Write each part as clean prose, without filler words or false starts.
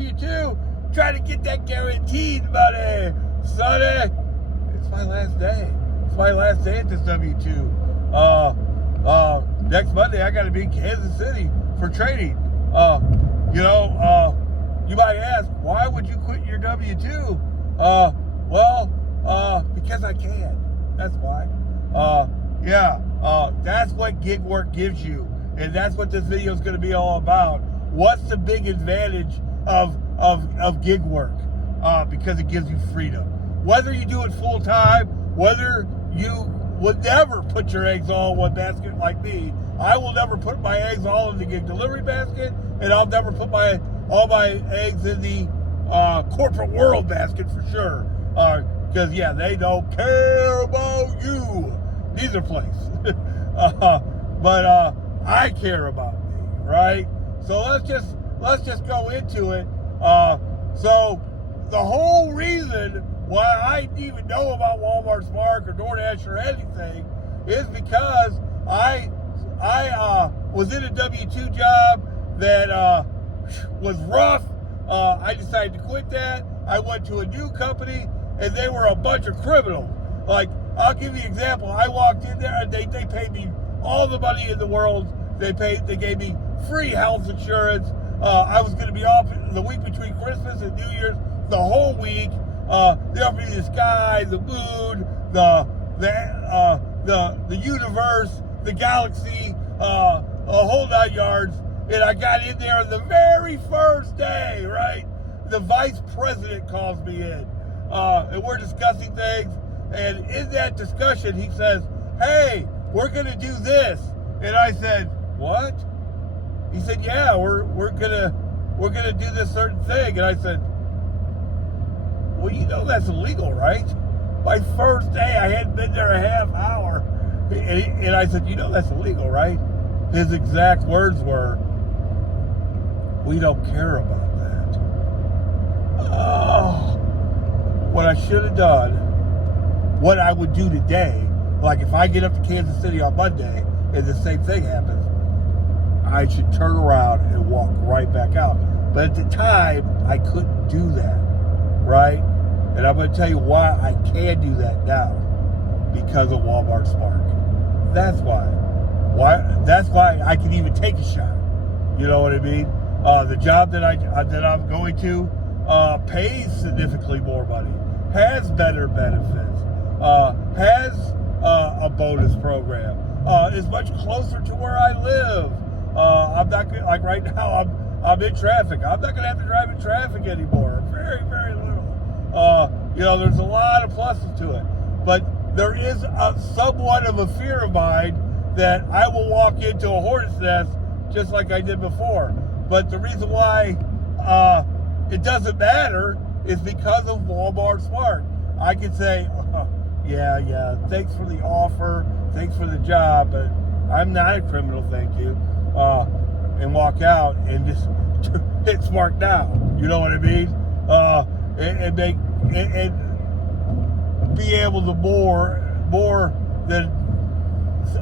W-2, trying to get that guaranteed money. Sonny, it's my last day. It's my last day at this W-2. Next Monday, I got to be in Kansas City for training. You might ask, why would you quit your W-2? Because I can. That's why. That's what gig work gives you. And that's what this video is going to be all about. What's the big advantage of gig work? Because it gives you freedom. Whether you do it full time, whether you would never put your eggs all in one basket like me. I will never put my eggs all in the gig delivery basket, and I'll never put all my eggs in the corporate world basket for sure. Because, they don't care about you. Neither place. But I care about me, right? So let's just go into it. So the whole reason why I didn't even know about Walmart Spark or Doordash or anything is because I was in a W-2 job that was rough. I decided to quit that. I went to a new company, and they were a bunch of criminals. Like, I'll give you an example. I walked in there, and they paid me all the money in the world. They gave me free health insurance. I was going to be off the week between Christmas and New Year's, the whole week. They offered me the sky, the moon, the universe, the galaxy, a whole 9 yards. And I got in there on the very first day, right? The vice president calls me in. And we're discussing things. And in that discussion, he says, "Hey, we're going to do this." And I said, "What?" He said, "Yeah, we're gonna do this certain thing." And I said, "Well, you know that's illegal, right?" My first day, I hadn't been there a half hour. And I said, "You know that's illegal, right?" His exact words were, "We don't care about that." Oh, what I should have done, what I would do today, like if I get up to Kansas City on Monday and the same thing happens, I should turn around and walk right back out. But at the time, I couldn't do that, right? And I'm going to tell you why I can do that now. Because of Walmart Spark. That's why. That's why I can even take a shot. You know what I mean? The job that I'm going to pays significantly more money, has better benefits, has a bonus program, is much closer to where I live. I'm not gonna, like right now. I'm in traffic. I'm not going to have to drive in traffic anymore. Very, very little. There's a lot of pluses to it, but there is somewhat of a fear of mine that I will walk into a hornet's nest just like I did before. But the reason why it doesn't matter is because of Walmart Spark. I can say, yeah, thanks for the offer, thanks for the job, but I'm not a criminal, thank you, and walk out and just hit Spark now. You know what I mean? And be able to more than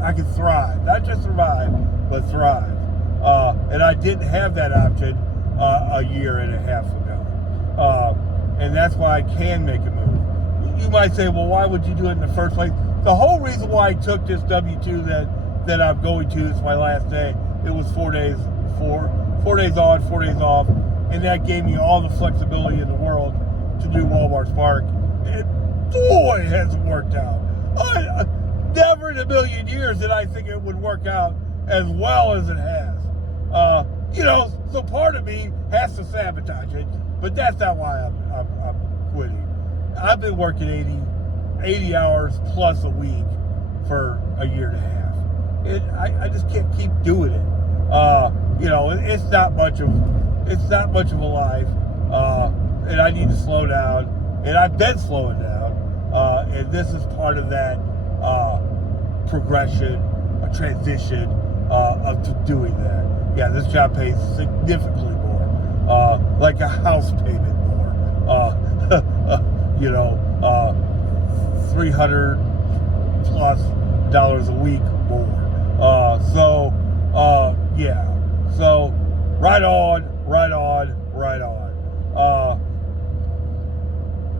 I can thrive, not just survive, but thrive. And I didn't have that option a year and a half ago. And that's why I can make a move. You might say, well, why would you do it in the first place? The whole reason why I took this W-2 that I'm going to, it's my last day, it was 4 days on, 4 days off, and that gave me all the flexibility in the world to do Walmart Spark. And boy, has it worked out. Never in a million years did I think it would work out as well as it has. So part of me has to sabotage it, but that's not why I'm quitting. I've been working 80 hours plus a week for a year and a half. And I just can't keep doing it. It's not much of a life, and I need to slow down. And I've been slowing down, and this is part of that progression, a transition of doing that. Yeah, this job pays significantly more, like a house payment more. $300 plus a week more. So right on.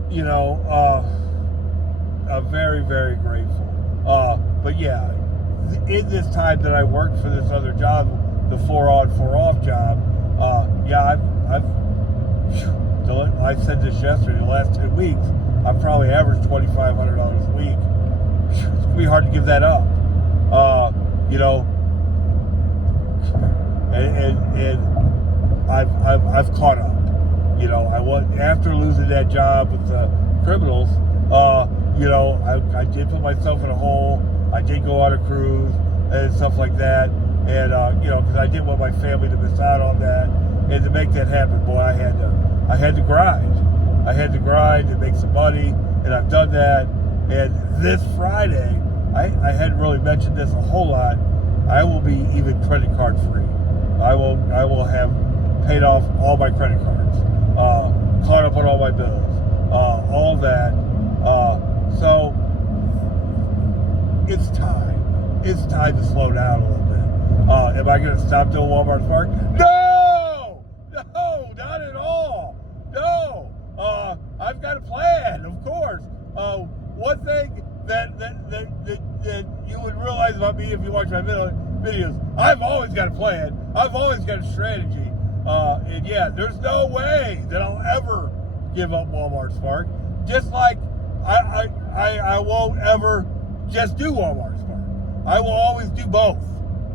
You know, I'm very, very grateful. But yeah, in this time that I worked for this other job, the 4-on, 4-off job, yeah, I said this yesterday, the last 2 weeks, I've probably averaged $2,500 a week. It's gonna be hard to give that up. You know, and I've caught up. You know, after losing that job with the criminals. You know, I did put myself in a hole. I did go on a cruise and stuff like that. And you know, because I didn't want my family to miss out on that. And to make that happen, boy, I had to grind. I had to grind and make some money, and I've done that. And this Friday, I hadn't really mentioned this a whole lot. I will be even credit card free. I will have paid off all my credit cards, caught up on all my bills, all that. So it's time. It's time to slow down a little bit. Am I going to stop doing Walmart Spark? No, not at all. No, I've got a plan, of course. One thing that you would realize about me if you watch my videos, I've always got a plan. I've always got a strategy. And yeah, there's no way that I'll ever give up Walmart Spark. Just like I won't ever just do Walmart Spark. I will always do both.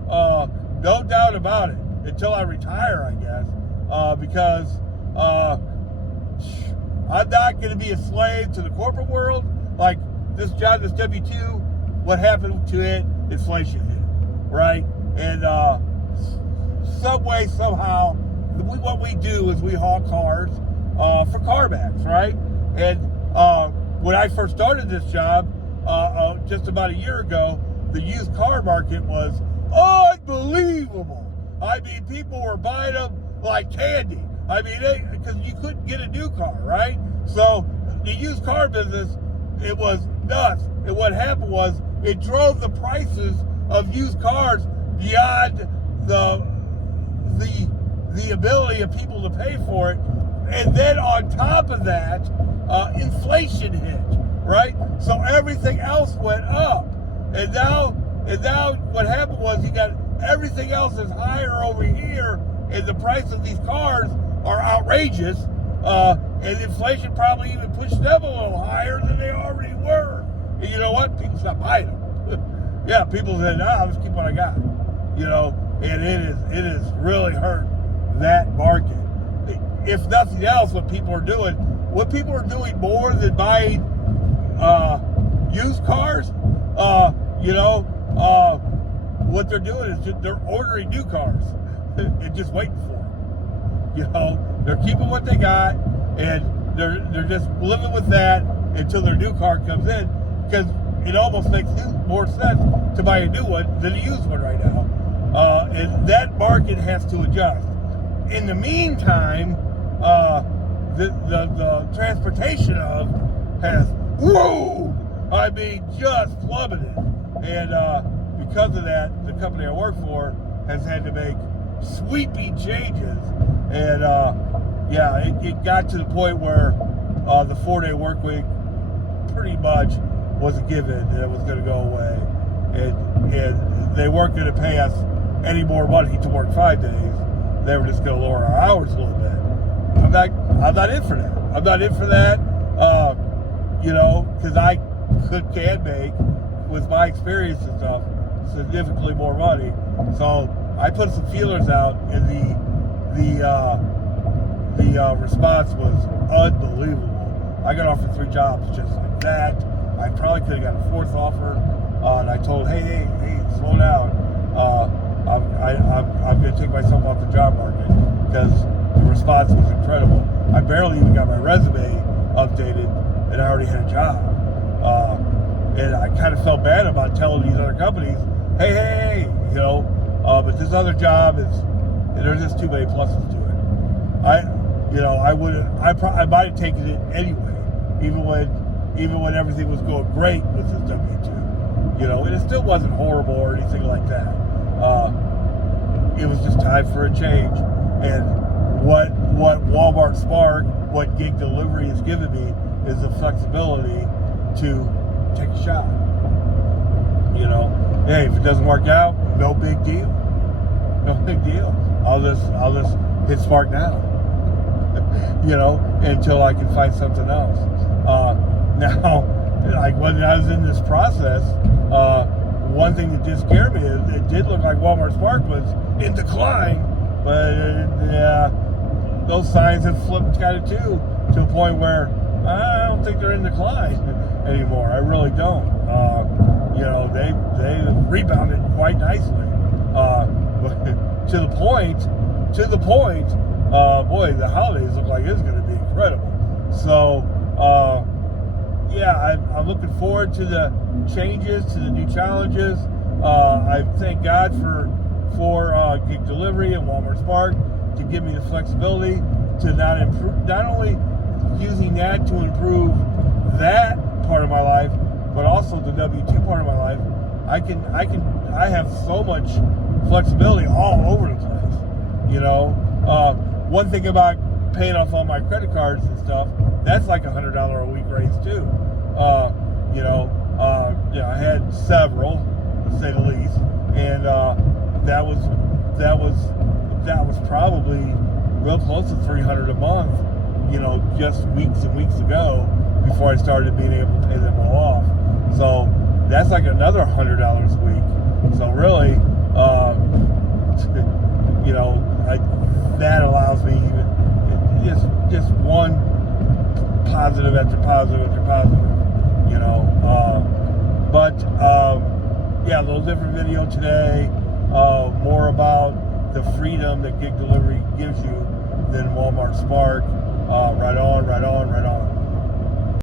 No doubt about it. Until I retire, I guess. Because I'm not going to be a slave to the corporate world. Like this job, this W-2, what happened to it? Inflation hit, right? And some way, somehow, what we do is we haul cars for carbacks, right? And when I first started this job, just about a year ago, the used car market was unbelievable. I mean, people were buying them like candy. I mean, because you couldn't get a new car, right? So the used car business, it was nuts. And what happened was it drove the prices of used cars beyond the ability of people to pay for it. And then on top of that, inflation hit, right? So everything else went up. And now what happened was you got everything else is higher over here, and the price of these cars are outrageous. And inflation probably even pushed them a little higher than they already were. And you know what? People stopped buying them. Yeah, people said, I'll just keep what I got. You know, and it is really hurt that market. If nothing else, what people are doing more than buying used cars, you know, what they're doing is they're ordering new cars and just waiting for them. You know, they're keeping what they got, and they're just living with that until their new car comes in, because it almost makes more sense to buy a new one than a used one right now. And that market has to adjust. In the meantime, the transportation has just plummeted. And because of that, the company I work for has had to make sweeping changes. And yeah, it got to the point where the 4-day work week pretty much was a given, and it was going to go away. And they weren't going to pay us any more money to work 5 days. They were just going to lower our hours a little bit. I'm not in for that. I'm not in for that. You know, because I can make, with my experience and stuff, significantly more money. So I put some feelers out, and the response was unbelievable. I got offered 3 jobs just like that. I probably could have got a 4th offer, and I told, hey, slow down. I'm going to take myself off the job market, because the response was incredible. I barely even got my resume updated, and I already had a job. And I kind of felt bad about telling these other companies, hey, you know, but this other job there's just too many pluses to it. I might have taken it anyway, even when everything was going great with this W-2. You know, and it still wasn't horrible or anything like that. It was just time for a change. And what Walmart Spark what gig delivery has given me is the flexibility to take a shot. You know, hey, if it doesn't work out, no big deal. No big deal. I'll just hit spark now. You know, until I can find something else. Now, like when I was in this process, one thing that did scare me is it did look like Walmart Spark was in decline, but those signs have flipped kind of too, to a point where I don't think they're in decline anymore. I really don't. You know, they rebounded quite nicely. To the point, boy, the holidays look like it's going to be incredible. So, yeah, I'm looking forward to the changes, to the new challenges. I thank God for gig delivery and Walmart Spark to give me the flexibility to not only using that to improve that part of my life, but also the W-2 part of my life. I have so much flexibility all over the place. You know, one thing about paying off all my credit cards and stuff, that's like $100 a week raise too. You know, I had several, to say the least, and that was probably real close to $300 a month. You know, just weeks and weeks ago, before I started being able to pay them all off. So that's like another $100 a week. So really, you know, that allows me just one positive after positive after positive. You know, yeah, a little different video today. More about the freedom that gig delivery gives you than Walmart Spark. Right on.